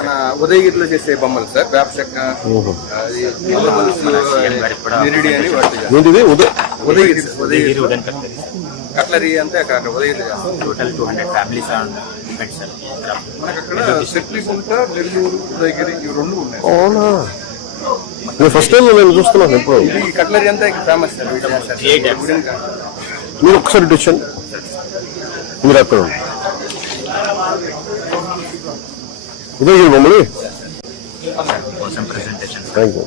మన ఉదయగిరిలో చేసే బొమ్మలు సార్, వేప చెక్క ఏంటిది ఉదయగిరి కట్లరీ అంతే అక్కడ ఉదయగిరి. టోటల్ 200 ఫ్యామిలీస్ ఉంటాయి సార్. మనకు అక్కడ సెట్లిగుంట, నెల్లూరు, ఉదయగిరి ఇవి రెండు ఉన్నాయి. అవునా, నేను ఫస్ట్ టైం నేను చూస్తున్నాను. ఎప్పుడు ఇది కట్లరీ అంతా ఇక్కడ ఫేమస్ సార్. మీరు ఒకసారి డిషన్ మీరు అక్కడ ఉదయగిరి బొమ్మలు. Thank you.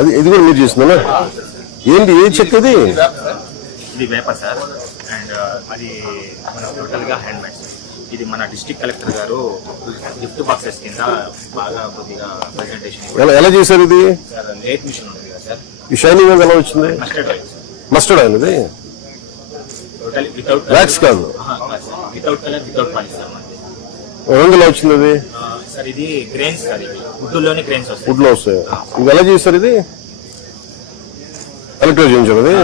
అది ఇది కూడా మీరు చేసిందా? ఏంటి ఏ చెక్క ఇది? ఇది వేప సార్. అండ్ అది మన టోటల్ గా హ్యాండ్ మేడ్ సార్. ఇది మన డిస్ట్రిక్ట్ కలెక్టర్ గారు గిఫ్ట్ బాక్సెస్ కింద బాగా కొద్దిగా ప్రెజెంటేషన్. ఎలా చేశారు ఇది? లేట్ మిషన్ ఉంది కదా సార్. ఈ షైనింగ్ ఎలా వచ్చింది? Mustard oil sir. Mustard oil ఇది టోటల్ వితౌట్ వ్యాక్స్ కాదు, without colour without polish sir. రంగులో వచ్చింది అది సార్. ఇది గ్రెయిన్స్ సార్. ఇది వుడ్లోనే గ్రెయిన్స్ వస్తాయి. వుడ్ లో వస్తాయి. ఇది ఎలా చేశారు? ఇది కలెక్టర్ చేయించారు అది.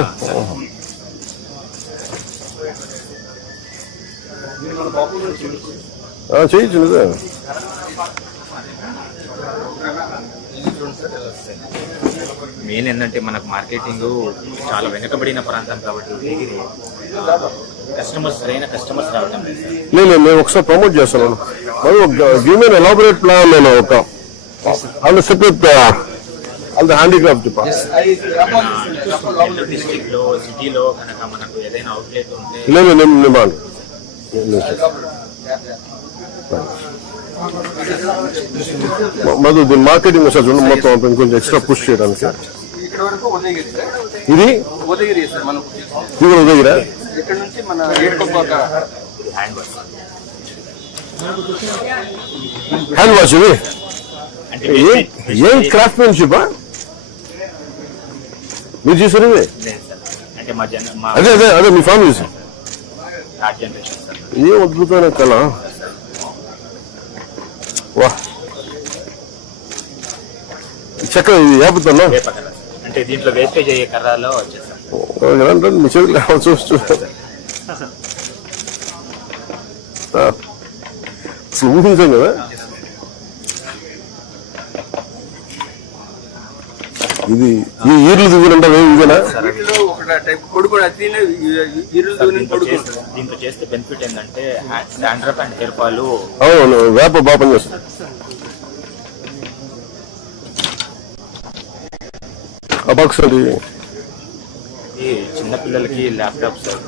చేయించండి. మెయిన్ ఏంటంటే మనకు మార్కెటింగ్ చాలా వెనకబడిన ప్రాంతం కాబట్టి కస్టమర్స్ సరైన కస్టమర్స్ రావడం లేదు. నేను ఒకసారి ప్రమోట్ చేస్తాను. Give me elaborate plan. నేను ఒక separate all the handicraft district లో సిటీలో కనుక మనకు ఏదైనా అవుట్లెట్ ఉంటే మధు దీని మార్కెటింగ్ సార్ చూడండి, మొత్తం ఇంకొంచెం ఎక్స్ట్రా పుష్ చేయడానికి. ఇది ఉదయగిరి సార్. మనం ఇది కూడా ఉదయగిరా? ఇక్కడ నుంచి మన హ్యాండ్ వాష్. ఇది ఏం క్రాఫ్ట్మెన్షిప్ మీరు చేశారు? ఇది అంటే అదే అదే అదే మీ ఫ్యామిలీ జనరేషన్ సార్. ఏం అద్భుతమైన కళ. వా, చక్క ఇది ఏపుతాను. అంటే దీంట్లో వేస్టేజ్ అయ్యే కర్రలో వచ్చేస్తాం. మీ చేతులు చూస్తూ ఊహించాం కదా. ఇది ఈ ఈర్లు దిగులంటే ఇదేనా? దీంతో చేస్తే బెనిఫిట్ ఏంటంటే డాండ్రఫ్ అండ్ హెయిర్ ఫాల్. అవును, వేప బాగా పనిచేస్తుంది. అబాక్సరీ చిన్న పిల్లలకి ల్యాప్టాప్ సార్.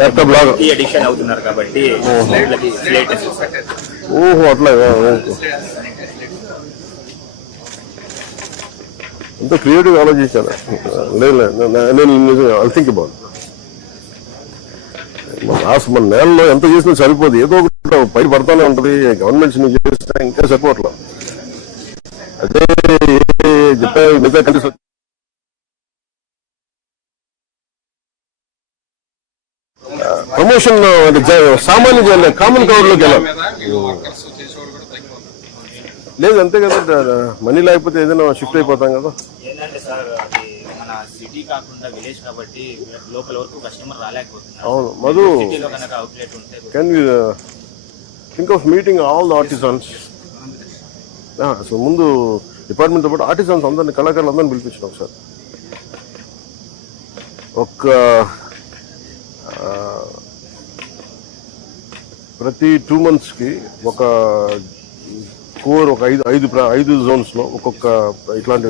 ల్యాప్టాప్ లాగా ఎడిషన్ అవుతున్నారు కాబట్టి ఓహో అట్లా ఎంత క్రియేటివ్ ఆలోచించాను. లేదు నేను ఐ థింక్ అబౌట్ మన నేలలో ఎంత చేసినా సరిపోదు. ఏదో ఒకటి పై పడతానే ఉంటుంది. గవర్నమెంట్స్ నుంచి చేస్తే ఇంకా సరిపోవట్లేదు. అదే చెప్పారు మిగతా కంట్రీస్ ప్రమోషన్ సామాన్య కామన్ కవర్ లోకి వెళ్ళాలి. లేదు అంతే కదా, మనీ లేకపోతే ఏదైనా షిఫ్ట్ అయిపోతాం కదా. ఏంటంటే సార్ అది మన సిటీ కాకుండా విలేజ్ కాబట్టి లోకల్ వరకు కస్టమర్ రాలేకపోతున్నారు. అవును మధు, సిటీలో కనుక అవుట్లెట్ ఉంటే can you think of meeting all the artisans. So ముందు డిపార్ట్మెంట్తో పాటు ఆర్టిజన్స్ అందరినీ, కళాకారులు అందరినీ పిలిపించినాం సార్. ప్రతి 2 monthsకి ఒక కోర్, ఒక 5 zones లో ఒక్కొక్క ఇట్లాంటి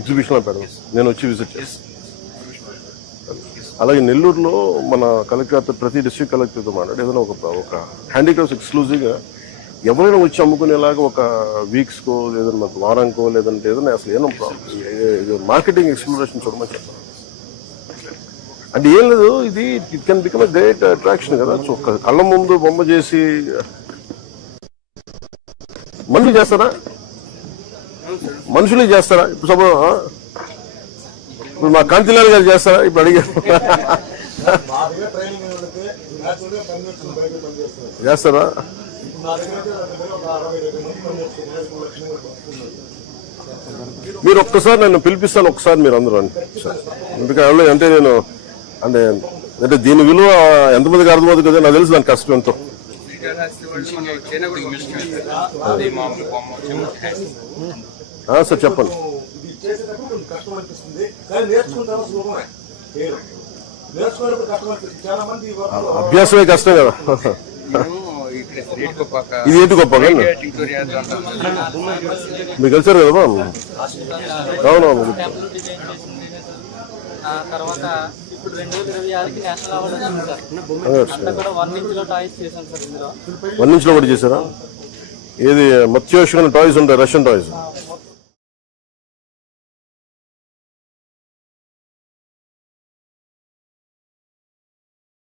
ఎగ్జిబిషన్ పెడదాం. నేను వచ్చి విజిట్ చేస్తాను. అలాగే నెల్లూరులో మన కలెక్టర్, ప్రతి డిస్ట్రిక్ట్ కలెక్టర్తో మాట్లాడి ఏదైనా ఒక హ్యాండీక్రాఫ్ట్స్ ఎక్స్క్లూజివ్గా ఎవరైనా వచ్చి అమ్ముకునేలాగా ఒక వీక్స్కో లేదన్నా వారానికో లేదంటే ఏదైనా అసలు ఏమో మార్కెటింగ్ ఎక్స్ప్లోరేషన్ చూడమని చెప్తాను. అంటే ఏం లేదు, ఇది it can become a great attraction కదా. సో కళ్ళ ముందు బొమ్మ చేసి మనుషులు చేస్తారా? మనుషులు చేస్తారా? ఇప్పుడు ఇప్పుడు మా కాంతిలాల్ గారు చేస్తారా? ఇప్పుడు అడిగారు చేస్తారా? మీరు ఒక్కసారి నన్ను పిలిపిస్తాను, ఒకసారి మీరు అందరూ అండి సార్. ఎందుకంటే అంటే నేను అంటే దీని విలువ ఎంతమందికి అర్థమవుతుంది కదా, నాకు తెలుసు దాని కష్టం ఎంతో. సార్ చెప్పండి. ఇది చేసేటప్పుడు కొంచెం కష్టం అనిపిస్తుంది, కానీ నేర్చుకుంటారు సులభమే. నేర్చుకునేటప్పుడు కష్టం అనిపిస్తుంది. చాలా మంది అభ్యాసమే కష్టం కదా. ఇది ఏంటి గొప్ప మీకు కలిసారు కదా. అవునవును. తర్వాత ఇప్పుడు 2026కి నేషనల్ అవార్డు వచ్చింది సార్. అంతా కూడా 1 ఇంచ్లో టాయ్స్ చేశాను సార్. ఇందులో 1 ఇంచ్లో కూడా చేశారా? ఏది మత్స్యోషణ టాయ్స్ ఉంటాయి, రష్యన్ టాయ్స్.